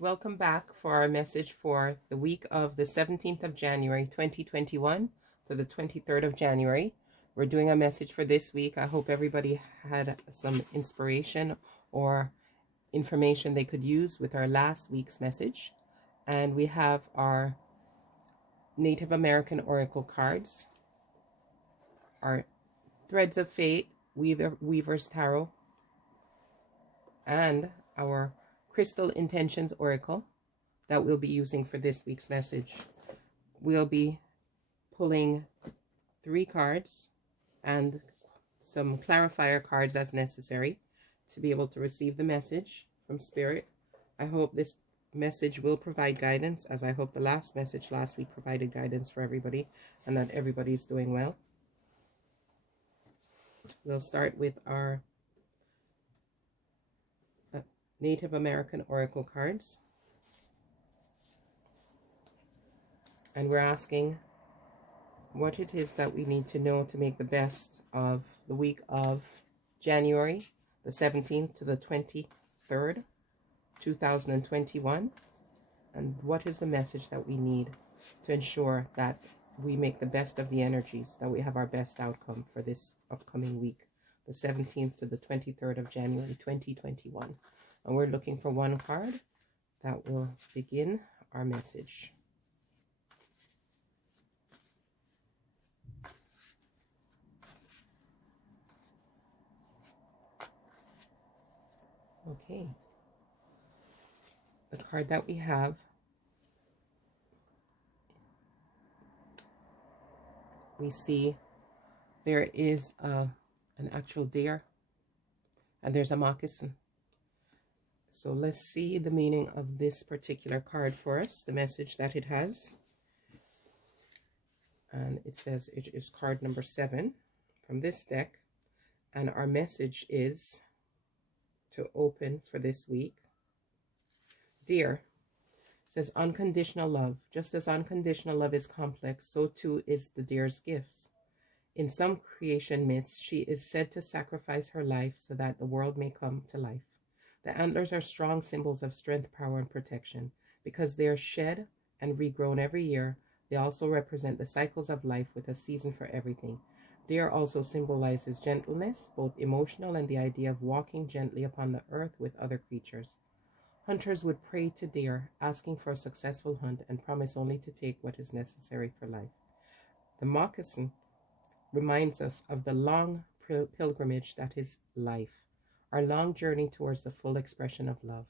Welcome back for our message for the week of the 17th of January 2021 to the 23rd of January. We're doing a message for this week. I hope everybody had some inspiration or information they could use with our last week's message. And we have our Native American Oracle cards, our Threads of Fate, Weaver's Tarot, and our Crystal Intentions Oracle that we'll be using for this week's message. We'll be pulling 3 cards and some clarifier cards as necessary to be able to receive the message from Spirit. I hope this message will provide guidance, as I hope the last message last week provided guidance for everybody and that everybody's doing well. We'll start with our Native American Oracle cards. And we're asking what it is that we need to know to make the best of the week of January the 17th to the 23rd, 2021. And what is the message that we need to ensure that we make the best of the energies, that we have our best outcome for this upcoming week, the 17th to the 23rd of January 2021. And we're looking for one card that will begin our message. Okay. The card that we have we see there is an actual deer and there's a moccasin. So let's see the meaning of this particular card for us, the message that it has. And it says it is card number 7 from this deck. And our message is to open for this week. Dear, says unconditional love. Just as unconditional love is complex, so too is the deer's gifts. In some creation myths, she is said to sacrifice her life so that the world may come to life. The antlers are strong symbols of strength, power, and protection. Because they are shed and regrown every year, they also represent the cycles of life with a season for everything. Deer also symbolizes gentleness, both emotional and the idea of walking gently upon the earth with other creatures. Hunters would pray to deer, asking for a successful hunt and promise only to take what is necessary for life. The moccasin reminds us of the long pilgrimage that is life, our long journey towards the full expression of love.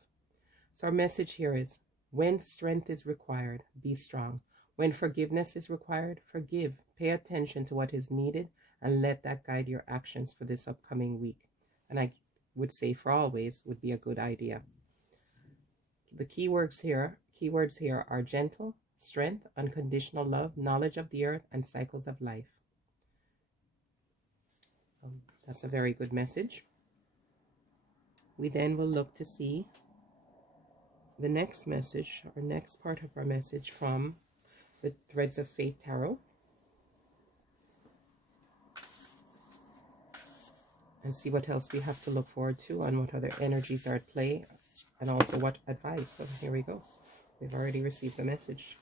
So our message here is, when strength is required, be strong. When forgiveness is required, forgive. Pay attention to what is needed and let that guide your actions for this upcoming week. And I would say for always would be a good idea. The keywords here are gentle, strength, unconditional love, knowledge of the earth, and cycles of life. That's a very good message. We then will look to see the next message, or next part of our message from the Threads of Fate Tarot. And see what else we have to look forward to and what other energies are at play, and also what advice. So here we go. We've already received the message.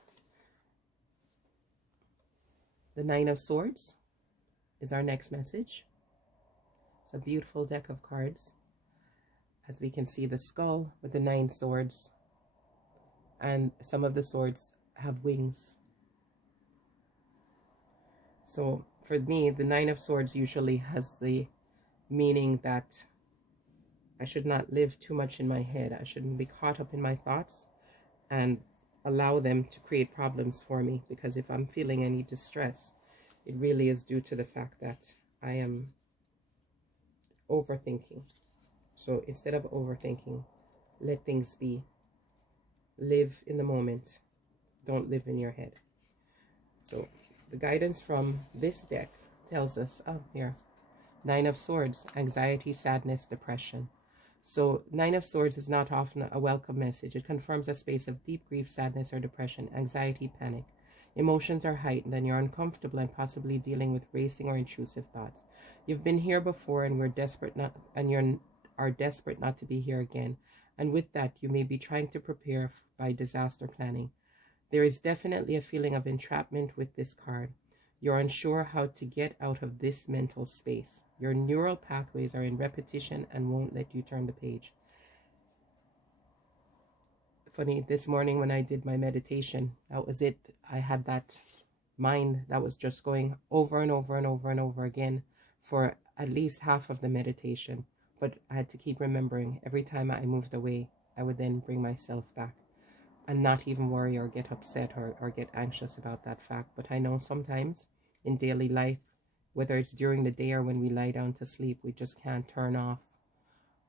The 9 of Swords is our next message. It's a beautiful deck of cards. As we can see, the skull with the 9 swords, and some of the swords have wings. So for me, the 9 of Swords usually has the meaning that I should not live too much in my head. I shouldn't be caught up in my thoughts and allow them to create problems for me, because if I'm feeling any distress, it really is due to the fact that I am overthinking. So instead of overthinking, let things be. Live in the moment. Don't live in your head. So the guidance from this deck tells us, here, 9 of Swords, anxiety, sadness, depression. So 9 of Swords is not often a welcome message. It confirms a space of deep grief, sadness, or depression, anxiety, panic. Emotions are heightened and you're uncomfortable and possibly dealing with racing or intrusive thoughts. You've been here before and are desperate not to be here again. And with that, you may be trying to prepare by disaster planning. There is definitely a feeling of entrapment with this card. You're unsure how to get out of this mental space. Your neural pathways are in repetition and won't let you turn the page. Funny, this morning when I did my meditation, that was it. I had that mind that was just going over and over and over and over again for at least half of the meditation. But I had to keep remembering every time I moved away, I would then bring myself back and not even worry or get upset or get anxious about that fact. But I know sometimes in daily life, whether it's during the day or when we lie down to sleep, we just can't turn off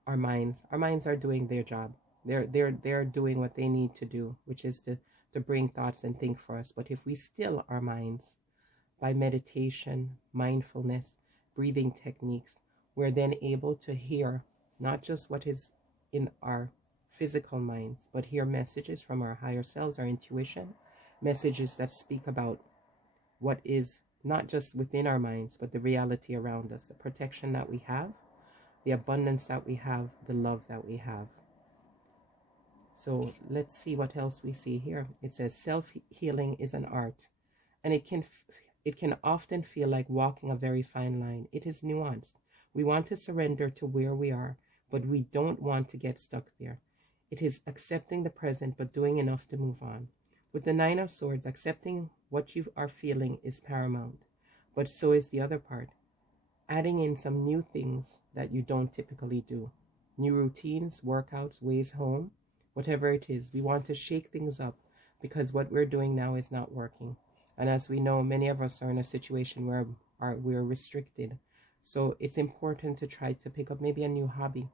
our minds. Our minds are doing their job. They're doing what they need to do, which is to bring thoughts and think for us. But if we still our minds by meditation, mindfulness, breathing techniques, we're then able to hear not just what is in our physical minds, but hear messages from our higher selves, our intuition, messages that speak about what is not just within our minds, but the reality around us, the protection that we have, the abundance that we have, the love that we have. So let's see what else we see here. It says self-healing is an art, and it can often feel like walking a very fine line. It is nuanced. We want to surrender to where we are, but we don't want to get stuck there. It is accepting the present, but doing enough to move on. With the Nine of Swords, accepting what you are feeling is paramount, but so is the other part. Adding in some new things that you don't typically do. New routines, workouts, ways home, whatever it is. We want to shake things up because what we're doing now is not working. And as we know, many of us are in a situation where we're restricted. So it's important to try to pick up maybe a new hobby,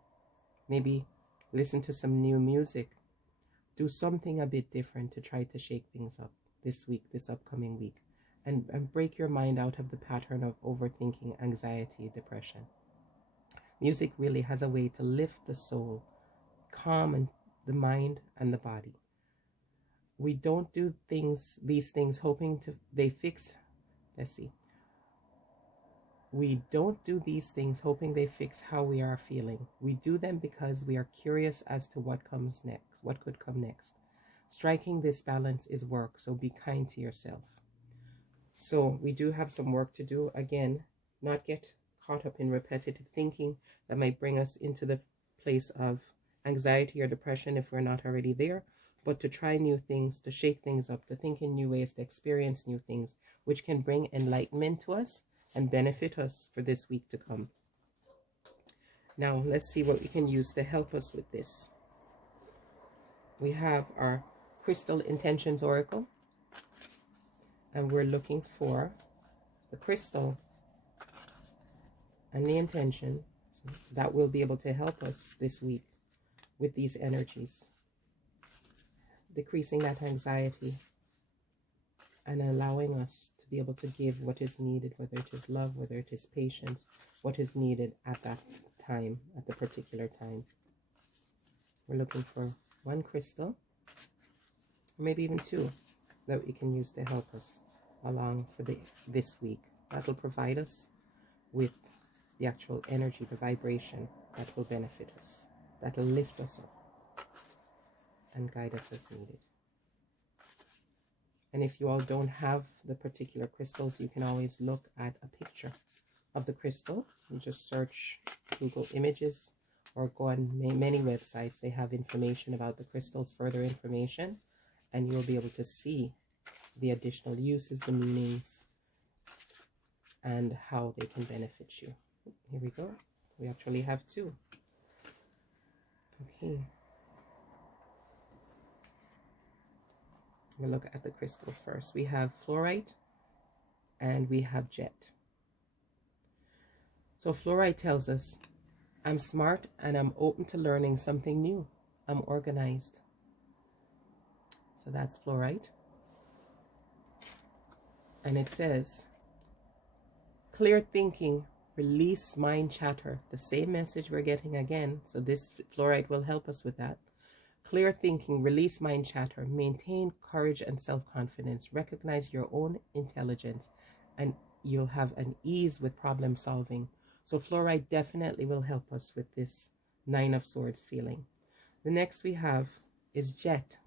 maybe listen to some new music, do something a bit different to try to shake things up this week, this upcoming week, and break your mind out of the pattern of overthinking, anxiety, depression. Music really has a way to lift the soul, calm the mind and the body. We don't do these things hoping they fix. We don't do these things hoping they fix how we are feeling. We do them because we are curious as to what comes next, what could come next. Striking this balance is work, so be kind to yourself. So we do have some work to do. Again, not get caught up in repetitive thinking that might bring us into the place of anxiety or depression if we're not already there, but to try new things, to shake things up, to think in new ways, to experience new things, which can bring enlightenment to us and benefit us for this week to come. Now, let's see what we can use to help us with this. We have our Crystal Intentions Oracle, and we're looking for the crystal and the intention that will be able to help us this week with these energies, decreasing that anxiety and allowing us to be able to give what is needed, whether it is love, whether it is patience, what is needed at that time, at the particular time. We're looking for one crystal, or maybe even two, that we can use to help us along for this week. That will provide us with the actual energy, the vibration that will benefit us, that will lift us up and guide us as needed. And if you all don't have the particular crystals, you can always look at a picture of the crystal. You just search Google Images or go on many websites. They have information about the crystals, further information, and you'll be able to see the additional uses, the meanings, and how they can benefit you. Here we go. We actually have two. Okay. We'll look at the crystals first. We have fluorite and we have jet. So fluorite tells us, I'm smart and I'm open to learning something new. I'm organized. So that's fluorite. And it says, clear thinking, release mind chatter. The same message we're getting again. So this fluorite will help us with that. Clear thinking, release mind chatter, maintain courage and self-confidence, recognize your own intelligence, and you'll have an ease with problem solving. So fluorite definitely will help us with this Nine of Swords feeling. The next we have is Jet.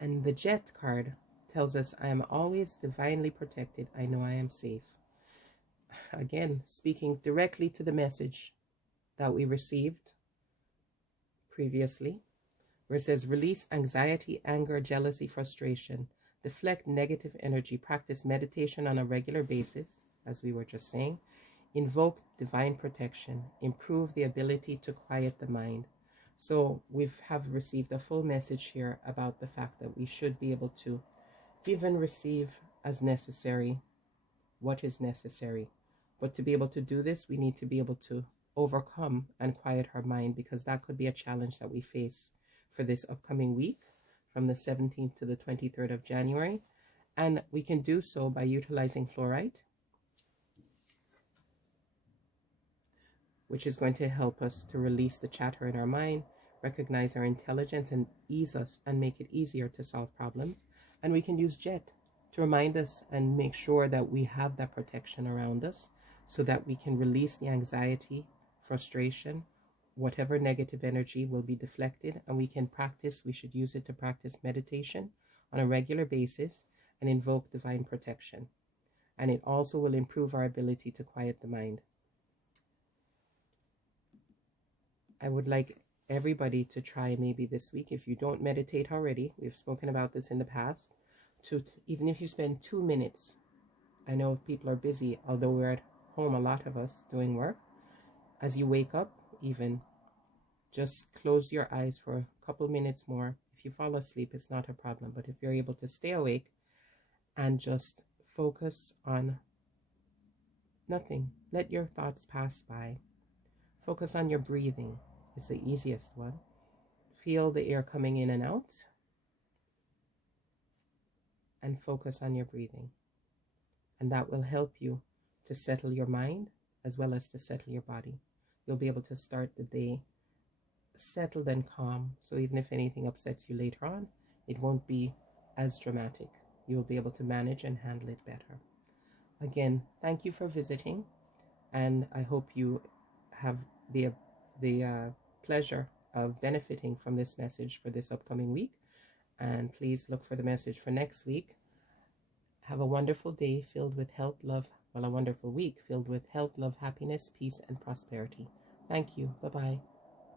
And the Jet card tells us, I am always divinely protected. I know I am safe. Again, speaking directly to the message that we received previously, where it says, release anxiety, anger, jealousy, frustration, deflect negative energy, practice meditation on a regular basis, as we were just saying, invoke divine protection, improve the ability to quiet the mind. So we have received a full message here about the fact that we should be able to give and receive as necessary what is necessary. But to be able to do this, we need to be able to overcome and quiet our mind, because that could be a challenge that we face for this upcoming week from the 17th to the 23rd of January. And we can do so by utilizing fluorite, which is going to help us to release the chatter in our mind, recognize our intelligence, and ease us and make it easier to solve problems. And we can use Jet to remind us and make sure that we have that protection around us, so that we can release the anxiety, frustration, whatever negative energy will be deflected, and we can practice, we should use it to practice meditation on a regular basis and invoke divine protection. And it also will improve our ability to quiet the mind. I would like everybody to try maybe this week, if you don't meditate already, we've spoken about this in the past, to even if you spend 2 minutes, I know people are busy, although we're at home, a lot of us doing work, as you wake up, even just close your eyes for a couple minutes more. If you fall asleep, it's not a problem, but if you're able to stay awake and just focus on nothing, let your thoughts pass by. Focus on your breathing. It's the easiest one. Feel the air coming in and out, and focus on your breathing. And that will help you to settle your mind as well as to settle your body. You'll be able to start the day settled and calm. So even if anything upsets you later on, it won't be as dramatic. You will be able to manage and handle it better. Again, thank you for visiting, and I hope you have the pleasure of benefiting from this message for this upcoming week. And please look for the message for next week. Have a wonderful day filled with health, love, a wonderful week filled with health, love, happiness, peace, and prosperity. Thank you. Bye-bye.